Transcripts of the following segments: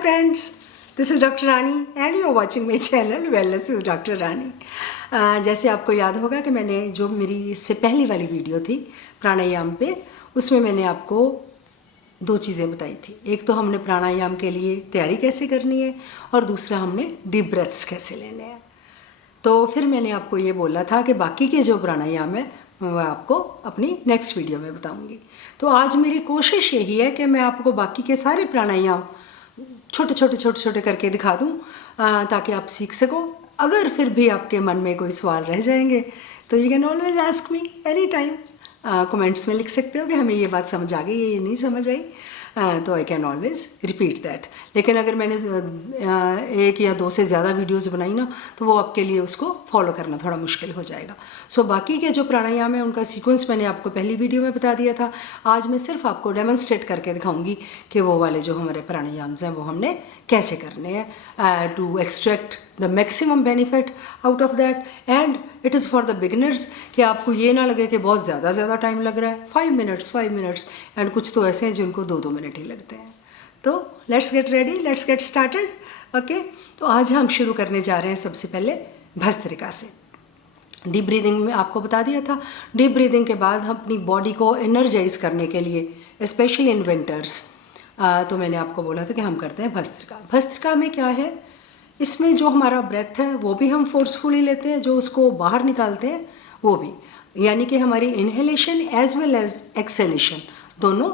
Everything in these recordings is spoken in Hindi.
friends, this is Dr. Rani and you are watching my channel Wellness with Dr. Rani. जैसे आपको याद होगा कि मैंने जो मेरी इससे पहली वाली वीडियो थी प्राणायाम पे, उसमें मैंने आपको दो चीज़ें बताई थी। एक तो हमने प्राणायाम के लिए तैयारी कैसे करनी है और दूसरा हमने डीप ब्रेथ्स कैसे लेने हैं। तो फिर मैंने आपको ये बोला था कि बाकी के जो प्राणायाम है मैं आपको अपनी नेक्स्ट वीडियो में बताऊंगी। तो आज मेरी कोशिश यही है कि मैं आपको बाकी के सारे प्राणायाम छोटे छोटे करके दिखा दूं ताकि आप सीख सको। अगर फिर भी आपके मन में कोई सवाल रह जाएंगे तो you can always ask me any time. Comments में लिख सकते हो कि हमें ये बात समझ आ गई, ये नहीं समझ आई, तो I can always repeat that. लेकिन अगर मैंने एक या दो से ज़्यादा वीडियोस बनाई ना तो वो आपके लिए उसको फॉलो करना थोड़ा मुश्किल हो जाएगा। सो बाकी के जो प्राणायाम है उनका सीक्वेंस मैंने आपको पहली वीडियो में बता दिया था। आज मैं सिर्फ आपको डेमोन्स्ट्रेट करके दिखाऊंगी कि वो वाले जो हमारे प्राणायाम्स हैं वो हमने कैसे करने हैं to extract the maximum benefit out of that. And it is for the beginners कि आपको ये ना लगे कि बहुत ज़्यादा टाइम लग रहा है। 5 मिनट्स एंड कुछ तो ऐसे हैं जिनको 2 मिनट ही लगते हैं। तो let's get ready, let's get started. Okay, तो आज हम शुरू करने जा रहे हैं सबसे पहले भस्त्रिका से। डीप ब्रीदिंग में आपको बता दिया था। डीप ब्रीदिंग के बाद हम अपनी बॉडी को एनर्जाइज करने के लिए स्पेशली इन विंटर्स तो मैंने आपको बोला था कि हम करते हैं भस्त्रिका। भस्त्रिका में क्या है, इसमें जो हमारा ब्रेथ है वो भी हम फोर्सफुली लेते हैं, जो उसको बाहर निकालते हैं वो भी, यानी कि हमारी inhalation as well as exhalation दोनों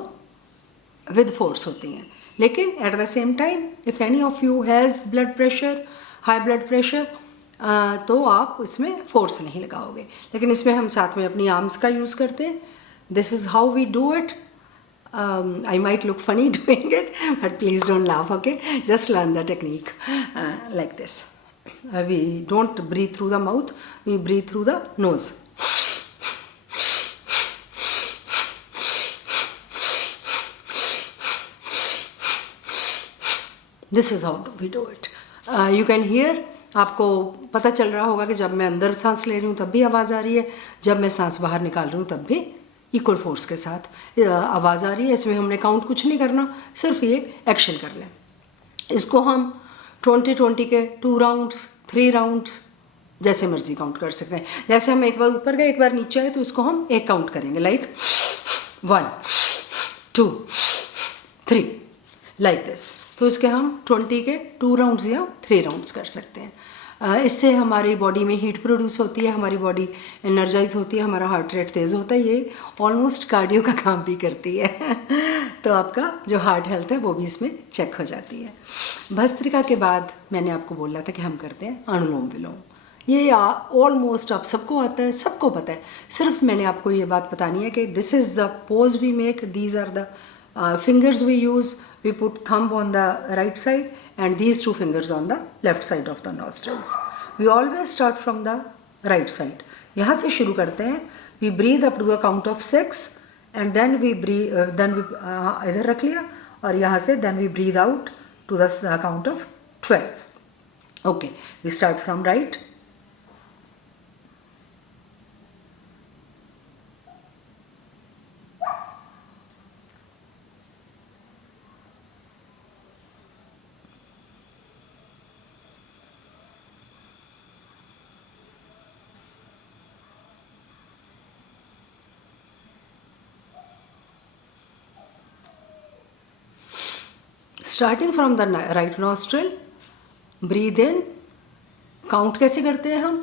विद फोर्स होती हैं। लेकिन at the same time if any of you has blood pressure, high blood pressure, तो आप इसमें फोर्स नहीं लगाओगे। लेकिन इसमें हम साथ में अपनी आर्म्स का यूज़ करते हैं। This is how we do it. I might look funny doing it, but please don't laugh, okay? Just learn the technique like this. We don't breathe through the mouth, we breathe through the nose. This is how we do it. You can hear, आपको पता चल रहा होगा कि जब मैं अंदर सांस ले रही हूँ तब भी आवाज़ आ रही है, जब मैं सांस बाहर निकाल रही हूँ तब भी इक्वल फोर्स के साथ आवाज़ आ रही है। इसमें हमने काउंट कुछ नहीं करना, सिर्फ ये एक्शन कर लें। इसको हम 20 के 2 राउंड्स, 3 राउंड्स जैसे मर्जी काउंट कर सकते हैं। जैसे हम एक बार ऊपर गए एक बार नीचे आए तो इसको हम एक काउंट करेंगे, लाइक 1 2 3 लाइक दिस। तो इसके हम 20 के 2 राउंड्स या 3 राउंड्स कर सकते हैं। इससे हमारी बॉडी में हीट प्रोड्यूस होती है, हमारी बॉडी एनर्जाइज होती है, हमारा हार्ट रेट तेज़ होता है। ये ऑलमोस्ट कार्डियो का काम भी करती है तो आपका जो हार्ट हेल्थ है वो भी इसमें चेक हो जाती है। भस्त्रिका के बाद मैंने आपको बोला था कि हम करते हैं अनुलोम विलोम। ये ऑलमोस्ट आप सबको आता है, सबको पता है। सिर्फ मैंने आपको ये बात बतानी है कि this is the pose we make, these are the fingers we use. We put thumb on the right side and these 2 fingers on the left side of the nostrils. We always start from the right side. यहाँ से शुरू करते हैं। We breathe up to the count of 6 and then we breathe, इधर रख लिया और यहाँ से then we breathe out to the count of 12. Okay, we start from right. Starting from the right nostril, breathe in. Count कैसे करते हैं हम,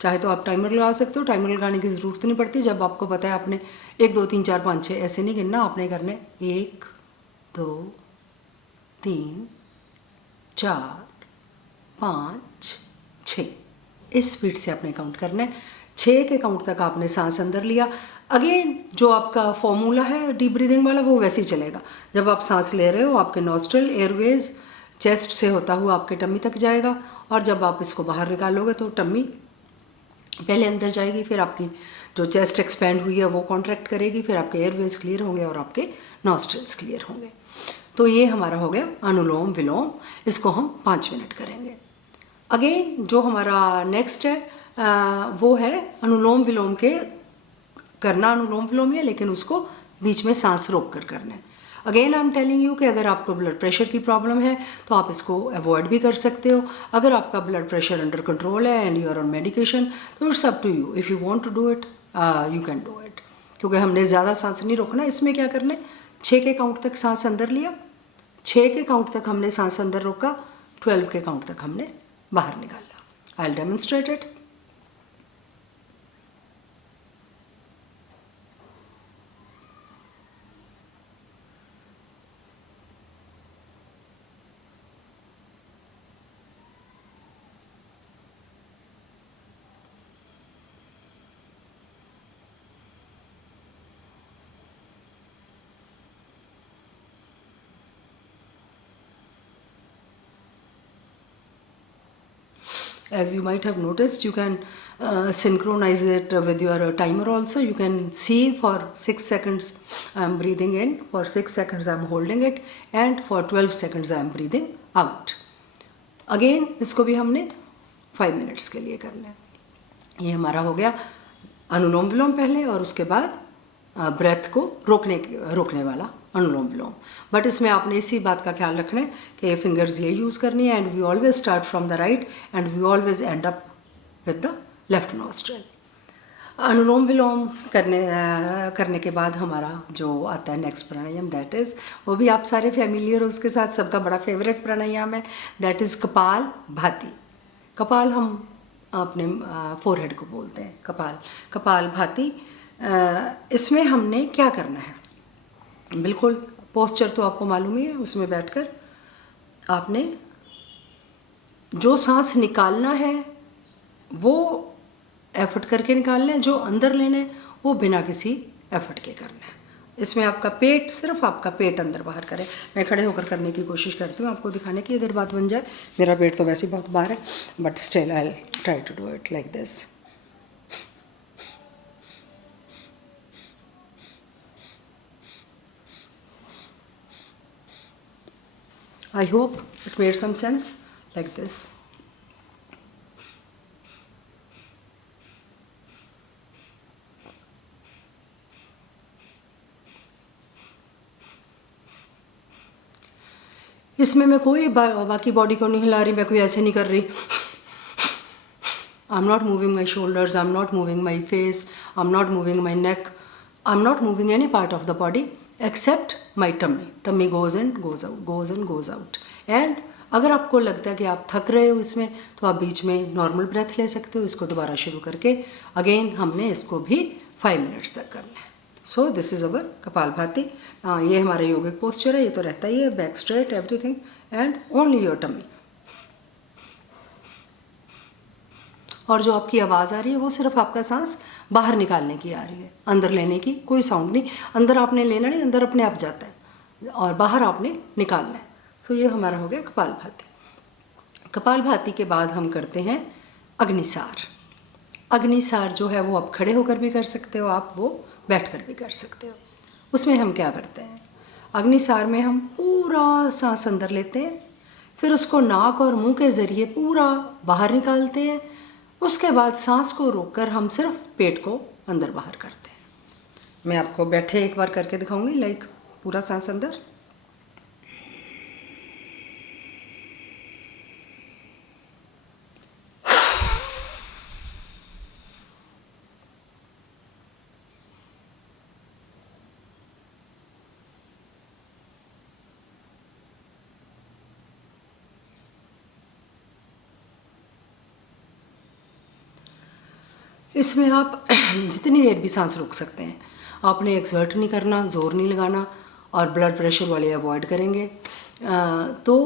चाहे तो आप टाइमर लगा सकते हो, टाइमर लगाने की ज़रूरत नहीं पड़ती। जब आपको पता है आपने 1 2 3 4 5 6 ऐसे नहीं गिनना, आपने करने 1 2 3 4 5 6 इस स्पीड से आपने काउंट करना है। 6 के काउंट तक आपने सांस अंदर लिया। अगेन जो आपका फॉर्मूला है डीप ब्रीदिंग वाला वो वैसे ही चलेगा। जब आप सांस ले रहे हो आपके नॉस्ट्रल एयरवेज चेस्ट से होता हुआ आपके टम्मी तक जाएगा और जब आप इसको बाहर निकालोगे तो टम्मी पहले अंदर जाएगी, फिर आपकी जो चेस्ट एक्सपेंड हुई है वो कॉन्ट्रैक्ट करेगी, फिर आपके एयरवेज क्लियर होंगे और आपके नॉस्ट्रल्स क्लियर होंगे। तो ये हमारा हो गया अनुलोम विलोम। इसको हम 5 मिनट करेंगे। अगेन जो हमारा नेक्स्ट है वो है अनुलोम विलोम के करना अनुलोम विलोम ही है, लेकिन उसको बीच में सांस रोक कर करना है। Again I am telling you कि अगर आपको ब्लड प्रेशर की प्रॉब्लम है तो आप इसको अवॉइड भी कर सकते हो। अगर आपका ब्लड प्रेशर अंडर कंट्रोल है and you are on medication तो it's up to you, if you want to do it you can do it. क्योंकि हमने ज़्यादा सांस नहीं रोकना। इसमें क्या करना है, 6 के काउंट तक सांस अंदर लिया, 6 के काउंट तक हमने सांस अंदर रोका, 12 के काउंट तक हमने बाहर निकाला। I will demonstrate it. As you might have noticed, you can synchronize it with your timer also. You can see for 6 seconds I am breathing in, for 6 seconds I am holding it, and for 12 seconds I am breathing out. Again इसको भी हमने 5 minutes के लिए करना है। ये हमारा हो गया अनुलोम विलोम पहले, और उसके बाद ब्रेथ को रोकने वाला अनुलोम विलोम। बट इसमें आपने इसी बात का ख्याल रखना है कि फिंगर्स ये यूज़ करनी है, and we always start from the right and we always end up with the left nostril. Anulom vilom करने के बाद हमारा जो आता है नेक्स्ट प्राणायाम, दैट इज़, वो भी आप सारे फैमिलियर हो उसके साथ, सबका बड़ा फेवरेट प्राणायाम है, दैट इज़ कपाल भाती। कपाल हम अपने फोरहेड को बोलते हैं, कपाल भाती। इसमें हमने क्या करना है, बिल्कुल पोस्चर तो आपको मालूम ही है। उसमें बैठकर आपने जो सांस निकालना है वो एफर्ट करके निकालना है, जो अंदर लेना है वो बिना किसी एफर्ट के करना है। इसमें आपका पेट, सिर्फ आपका पेट अंदर बाहर करें। मैं खड़े होकर करने की कोशिश करती हूँ आपको दिखाने की, अगर बात बन जाए। मेरा पेट तो वैसे ही बहुत बाहर है, but still I try to do it like this. I hope it made some sense like this. इसमें मैं कोई बाकी बॉडी को नहीं हिला रही, मैं कोई ऐसे नहीं कर रही। I am not moving my shoulders, I am not moving my face, I am not moving my neck, I am not moving any part of the body except my tummy goes and goes out, goes and goes out. And अगर आपको लगता है कि आप थक रहे हो इसमें, तो आप बीच में नॉर्मल ब्रेथ ले सकते हो। इसको दोबारा शुरू करके अगेन हमने इसको भी 5 मिनट्स तक करना है। सो दिस इज़ अवर कपाल भाती। ये हमारा योगिक पोस्चर है, ये तो रहता ही है, back straight everything and only your tummy. और जो आपकी आवाज़ आ रही है वो सिर्फ आपका सांस बाहर निकालने की आ रही है, अंदर लेने की कोई साउंड नहीं। अंदर आपने लेना नहीं, अंदर अपने आप जाता है, और बाहर आपने निकालना है। सो ये हमारा हो गया कपाल भाती। कपाल भाती के बाद हम करते हैं अग्निसार। अग्निसार जो है वो आप खड़े होकर भी कर सकते हो, आप वो बैठ कर भी कर सकते हो। उसमें हम क्या करते हैं, अग्निसार में हम पूरा सांस अंदर लेते हैं, फिर उसको नाक और मुंह के ज़रिए पूरा बाहर निकालते हैं। उसके बाद सांस को रोककर हम सिर्फ पेट को अंदर बाहर करते हैं। मैं आपको बैठे एक बार करके दिखाऊंगी, लाइक पूरा सांस अंदर, इसमें आप जितनी देर भी सांस रोक सकते हैं। आपने एक्सर्ट नहीं करना, ज़ोर नहीं लगाना, और ब्लड प्रेशर वाले अवॉइड करेंगे। तो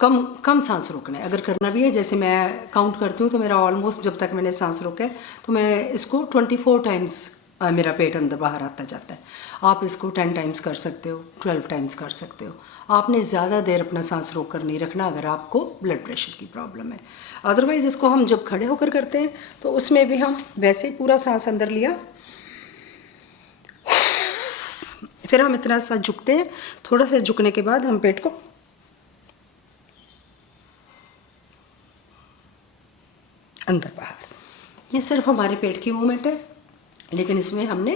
कम सांस रोकना है। अगर करना भी है, जैसे मैं काउंट करती हूँ तो मेरा ऑलमोस्ट, जब तक मैंने सांस रोका है तो मैं इसको 24 टाइम्स मेरा पेट अंदर बाहर आता जाता है। आप इसको 10 टाइम्स कर सकते हो, 12 टाइम्स कर सकते हो। आपने ज़्यादा देर अपना सांस रोक कर नहीं रखना अगर आपको ब्लड प्रेशर की प्रॉब्लम है। अदरवाइज़ इसको हम जब खड़े होकर करते हैं तो उसमें भी हम वैसे ही पूरा सांस अंदर लिया, फिर हम इतना सा झुकते हैं। थोड़ा सा झुकने के बाद हम पेट को अंदर बाहर, ये सिर्फ हमारे पेट की मूवमेंट है, लेकिन इसमें हमने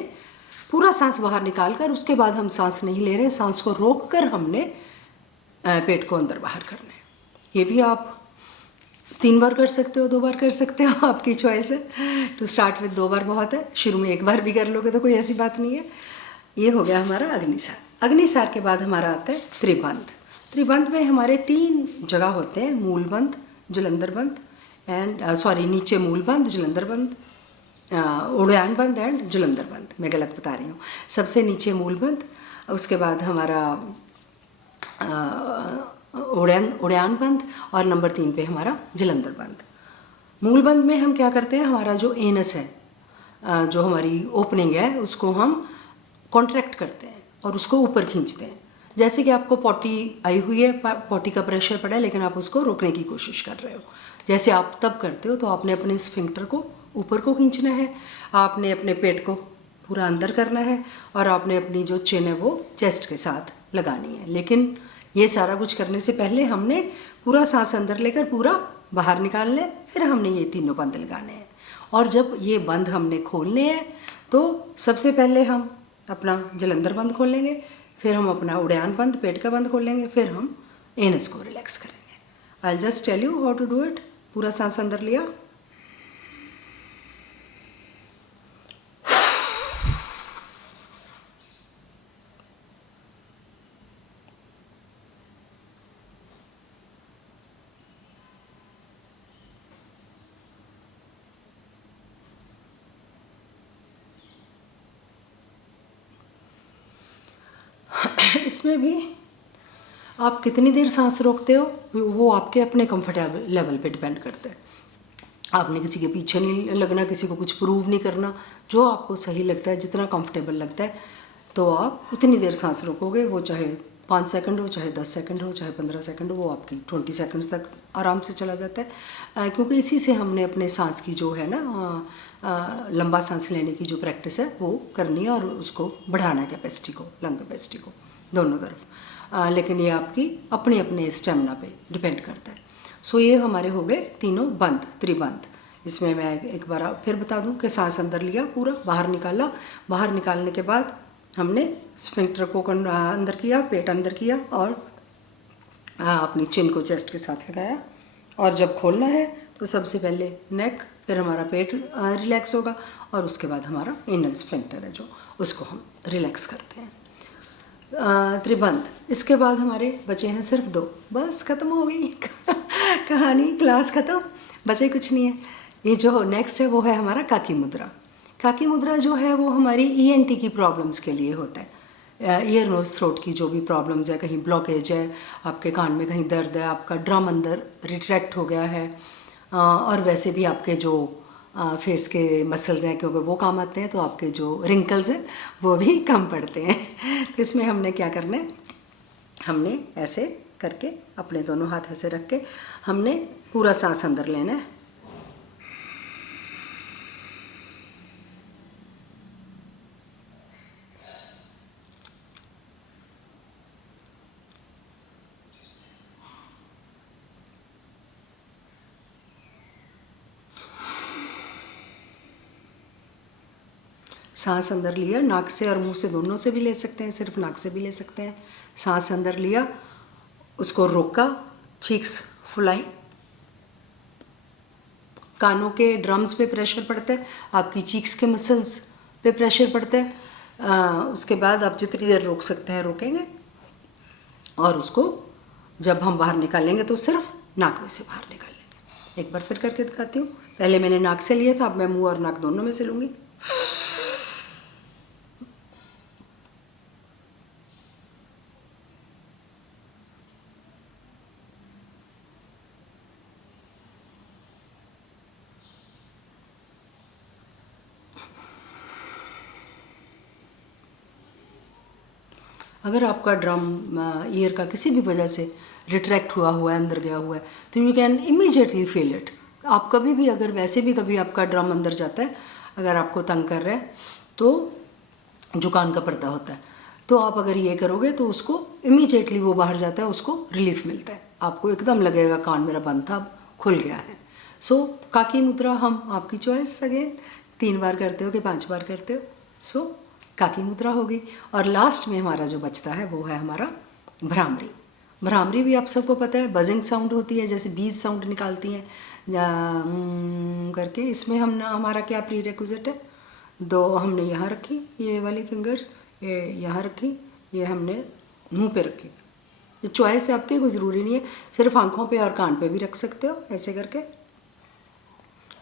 पूरा सांस बाहर निकाल कर उसके बाद हम सांस नहीं ले रहे, सांस को रोक कर हमने पेट को अंदर बाहर करना है। ये भी आप 3 बार कर सकते हो, 2 बार कर सकते हो, आपकी चॉइस है। टू स्टार्ट विद 2 बार बहुत है, शुरू में 1 बार भी कर लोगे तो कोई ऐसी बात नहीं है। ये हो गया हमारा अग्निसार। अग्निसार के बाद हमारा आता है त्रिबंध। त्रिबंध में हमारे 3 जगह होते हैं, मूलबंध, जलंधर बंध एंड नीचे मूलबंध, जलंधर बंध, उड़ान बंध एंड जलंधर बंध। मैं गलत बता रही हूँ। सबसे नीचे मूलबंध, उसके बाद हमारा उड़ान बंध और नंबर 3 पे हमारा जलंधर बंध। मूल बंध में हम क्या करते हैं, हमारा जो एनस है, जो हमारी ओपनिंग है, उसको हम कॉन्ट्रैक्ट करते हैं और उसको ऊपर खींचते हैं। जैसे कि आपको पॉटी आई हुई है, पॉटी का प्रेशर पड़ा है, लेकिन आप उसको रोकने की कोशिश कर रहे हो। जैसे आप तब करते हो तो आपने अपने स्फिंक्टर को ऊपर को खींचना है, आपने अपने पेट को पूरा अंदर करना है और आपने अपनी जो चिन है वो चेस्ट के साथ लगानी है। लेकिन ये सारा कुछ करने से पहले हमने पूरा सांस अंदर लेकर पूरा बाहर निकाल लें, फिर हमने ये तीनों बंद लगाने हैं। और जब ये बंद हमने खोलने हैं तो सबसे पहले हम अपना जलंधर बंद खोलेंगे, फिर हम अपना उड़ान बंद, पेट का बंद खोलेंगे, फिर हम एनस को रिलैक्स करेंगे। I just tell you how to do it. पूरा सांस अंदर लिया, इसमें भी आप कितनी देर सांस रोकते हो वो आपके अपने कंफर्टेबल लेवल पे डिपेंड करता है। आपने किसी के पीछे नहीं लगना, किसी को कुछ प्रूव नहीं करना। जो आपको सही लगता है, जितना कंफर्टेबल लगता है, तो आप उतनी देर सांस रोकोगे। वो चाहे 5 सेकंड हो, चाहे 10 सेकंड हो, चाहे 15 सेकंड हो, वो आपकी 20 सेकंड्स तक आराम से चला जाता है। क्योंकि इसी से हमने अपने सांस की जो है ना लंबा सांस लेने की जो प्रैक्टिस है वो करनी है और उसको बढ़ाना है, कैपेसिटी को, लंग कैपेसिटी को, दोनों तरफ। लेकिन ये आपकी अपने अपने स्टेमिना पे डिपेंड करता है। सो ये हमारे हो गए तीनों बंद, त्रिबंध। इसमें मैं एक बार फिर बता दूं कि सांस अंदर लिया, पूरा बाहर निकाला, बाहर निकालने के बाद हमने स्फिंक्टर को अंदर किया, पेट अंदर किया और अपनी चिन को चेस्ट के साथ लगाया। और जब खोलना है तो सबसे पहले नेक, फिर हमारा पेट रिलैक्स होगा और उसके बाद हमारा एनल स्फिंक्टर है जो, उसको हम रिलैक्स करते हैं। त्रिबंध। इसके बाद हमारे बचे हैं सिर्फ 2, बस ख़त्म हो गई कहानी, क्लास ख़त्म, बचे कुछ नहीं है। ये जो नेक्स्ट है वो है हमारा काकी मुद्रा। काकी मुद्रा जो है वो हमारी ईएनटी की प्रॉब्लम्स के लिए होता है। ईयर नोज थ्रोट की जो भी प्रॉब्लम्स है, कहीं ब्लॉकेज है, आपके कान में कहीं दर्द है, आपका ड्रम अंदर रिट्रैक्ट हो गया है, और वैसे भी आपके जो फेस के मसल्स हैं, क्योंकि वो काम आते हैं, तो आपके जो रिंकल्स हैं वो भी कम पड़ते हैं। तो इसमें हमने क्या करना है, हमने ऐसे करके अपने दोनों हाथ ऐसे रख के हमने पूरा सांस अंदर लेना है। सांस अंदर लिया, नाक से और मुंह से दोनों से भी ले सकते हैं, सिर्फ नाक से भी ले सकते हैं। सांस अंदर लिया, उसको रोका, चीक्स फुलाई, कानों के ड्रम्स पे प्रेशर पड़ता है, आपकी चीक्स के मसल्स पे प्रेशर पड़ता है। उसके बाद आप जितनी देर रोक सकते हैं रोकेंगे और उसको जब हम बाहर निकालेंगे तो सिर्फ नाक में से बाहर निकालेंगे। एक बार फिर करके दिखाती हूँ। पहले मैंने नाक से लिया था, अब मैं मुंह और नाक दोनों में से लूँगी। अगर आपका ड्रम ईयर का किसी भी वजह से रिट्रैक्ट हुआ है, अंदर गया हुआ है, तो you can immediately feel it. आप कभी भी अगर वैसे भी कभी आपका ड्रम अंदर जाता है, अगर आपको तंग कर रहा है, तो जो कान का पर्दा होता है, तो आप अगर ये करोगे तो उसको इमीडिएटली वो बाहर जाता है, उसको रिलीफ मिलता है। आपको एकदम लगेगा कान मेरा बंद था, अब खुल गया है। सो काकी मुद्रा हम आपकी चॉइस, अगेन 3 बार करते हो कि 5 बार करते हो। सो काकी मुद्रा होगी। और लास्ट में हमारा जो बचता है वो है हमारा भ्रामरी। भ्रामरी भी आप सबको पता है बजिंग साउंड होती है, जैसे बीज साउंड निकालती हैं करके। इसमें हम ना हमारा क्या प्री रिक्विजिट है, 2 हमने यहाँ रखी ये वाली फिंगर्स, ये यहाँ रखी, ये हमने मुंह पे रखी। ये चॉइस है आपकी, कोई ज़रूरी नहीं है, सिर्फ आंखों पे और कान पे भी रख सकते हो ऐसे करके,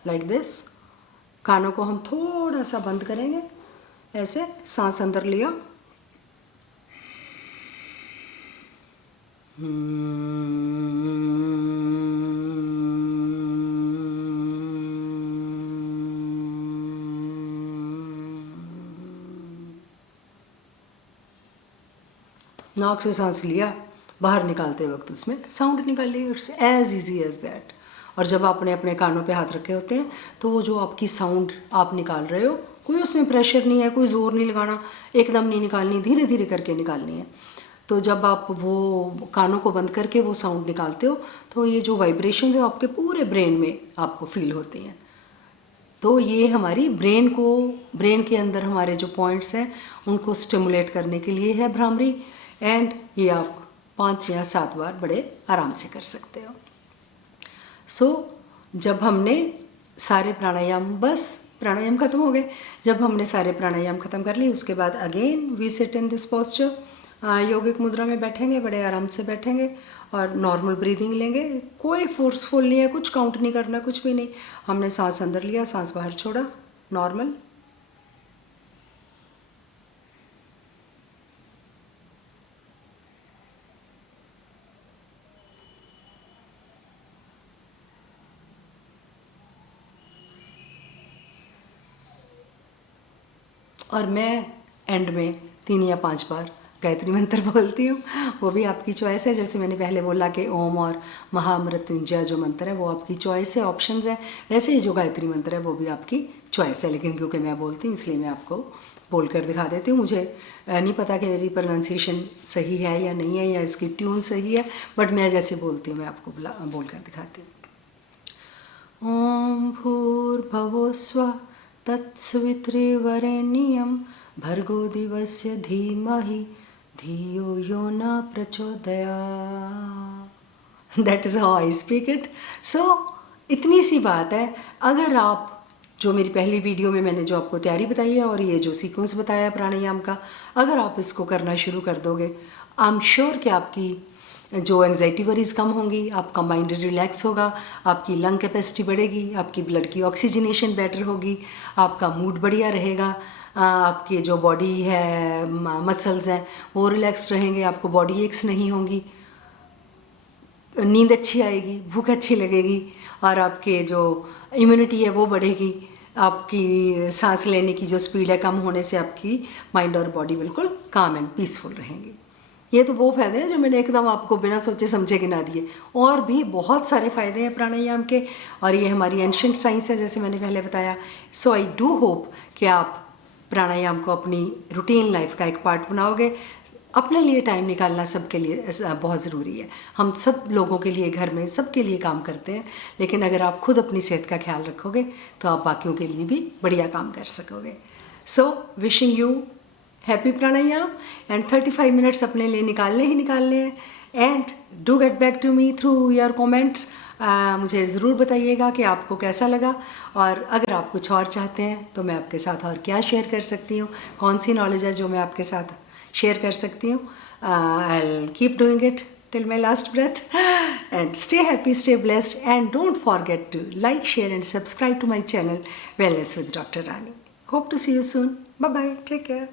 लाइक दिस। कानों को हम थोड़ा सा बंद करेंगे, ऐसे सांस अंदर लिया, नाक से सांस लिया, बाहर निकालते वक्त उसमें साउंड निकाली। It's as easy as that. और जब आपने अपने कानों पे हाथ रखे होते हैं तो वो जो आपकी साउंड आप निकाल रहे हो, कोई उसमें प्रेशर नहीं है, कोई ज़ोर नहीं लगाना, एकदम नहीं निकालनी, धीरे धीरे करके निकालनी है। तो जब आप वो कानों को बंद करके वो साउंड निकालते हो तो ये जो वाइब्रेशन है आपके पूरे ब्रेन में आपको फील होती हैं। तो ये हमारी ब्रेन के अंदर हमारे जो पॉइंट्स हैं उनको स्टिमुलेट करने के लिए है भ्रामरी। एंड ये आप 5 या 7 बार बड़े आराम से कर सकते हो। सो जब हमने सारे प्राणायाम, बस प्राणायाम खत्म हो गए। जब हमने सारे प्राणायाम खत्म कर लिए उसके बाद again we sit in this posture, योगिक मुद्रा में बैठेंगे, बड़े आराम से बैठेंगे और नॉर्मल ब्रीदिंग लेंगे। कोई फोर्सफुल नहीं है, कुछ काउंट नहीं करना, कुछ भी नहीं। हमने सांस अंदर लिया, सांस बाहर छोड़ा, नॉर्मल। और मैं एंड में 3 या 5 बार गायत्री मंत्र बोलती हूँ, वो भी आपकी चॉइस है। जैसे मैंने पहले बोला कि ओम और महामृत्युंजय जो मंत्र है वो आपकी चॉइस है, ऑप्शंस है। वैसे ही जो गायत्री मंत्र है वो भी आपकी चॉइस है, लेकिन क्योंकि मैं बोलती हूँ इसलिए मैं आपको बोल कर दिखा देती हूँ। मुझे नहीं पता कि मेरी प्रोनाउंसिएशन सही है या नहीं है, या इसकी ट्यून सही है, बट मैं जैसे बोलती हूँ मैं आपको बोल कर दिखाती हूँ। ओम भूर्भुवः स्वः तत्सवितुर्वरेण्यं भर्गो दिवस्य धीमहि धियो यो न प्रचोदयात्। That is how I speak it. So इतनी सी बात है। अगर आप जो मेरी पहली वीडियो में मैंने जो आपको तैयारी बताई है और ये जो सीक्वेंस बताया प्राणायाम का, अगर आप इसको करना शुरू कर दोगे, आई एम श्योर कि आपकी जो एंग्जाइटी वरीज कम होंगी, आपका माइंड रिलैक्स होगा, आपकी लंग कैपेसिटी बढ़ेगी, आपकी ब्लड की ऑक्सीजनेशन बेटर होगी, आपका मूड बढ़िया रहेगा, आपके जो बॉडी है मसल्स हैं वो रिलैक्स रहेंगे, आपको बॉडी एक्स नहीं होंगी, नींद अच्छी आएगी, भूख अच्छी लगेगी और आपके जो इम्यूनिटी है वो बढ़ेगी। आपकी सांस लेने की जो स्पीड है कम होने से आपकी माइंड और बॉडी बिल्कुल काम एंड पीसफुल रहेंगी। ये तो वो फ़ायदे हैं जो मैंने एकदम आपको बिना सोचे समझे गिना दिए। और भी बहुत सारे फ़ायदे हैं प्राणायाम के, और ये हमारी एंशिएंट साइंस है जैसे मैंने पहले बताया। सो आई डू होप कि आप प्राणायाम को अपनी रूटीन लाइफ का एक पार्ट बनाओगे। अपने लिए टाइम निकालना सबके लिए बहुत ज़रूरी है। हम सब लोगों के लिए घर में सबके लिए काम करते हैं, लेकिन अगर आप खुद अपनी सेहत का ख्याल रखोगे तो आप बाकियों के लिए भी बढ़िया काम कर सकोगे। So wishing you happy pranayama and 35 minutes अपने लिए निकालने ही निकालने हैं। And do get back to me through your comments. मुझे ज़रूर बताइएगा कि आपको कैसा लगा, और अगर आप कुछ और चाहते हैं तो मैं आपके साथ और क्या शेयर कर सकती हूँ, कौन सी नॉलेज है जो मैं आपके साथ शेयर कर सकती हूँ। I will keep doing it till my last breath, and stay happy, stay blessed, and don't forget to like, share and subscribe to my channel Wellness with Dr. Rani. Hope to see you soon. Bye bye, take care.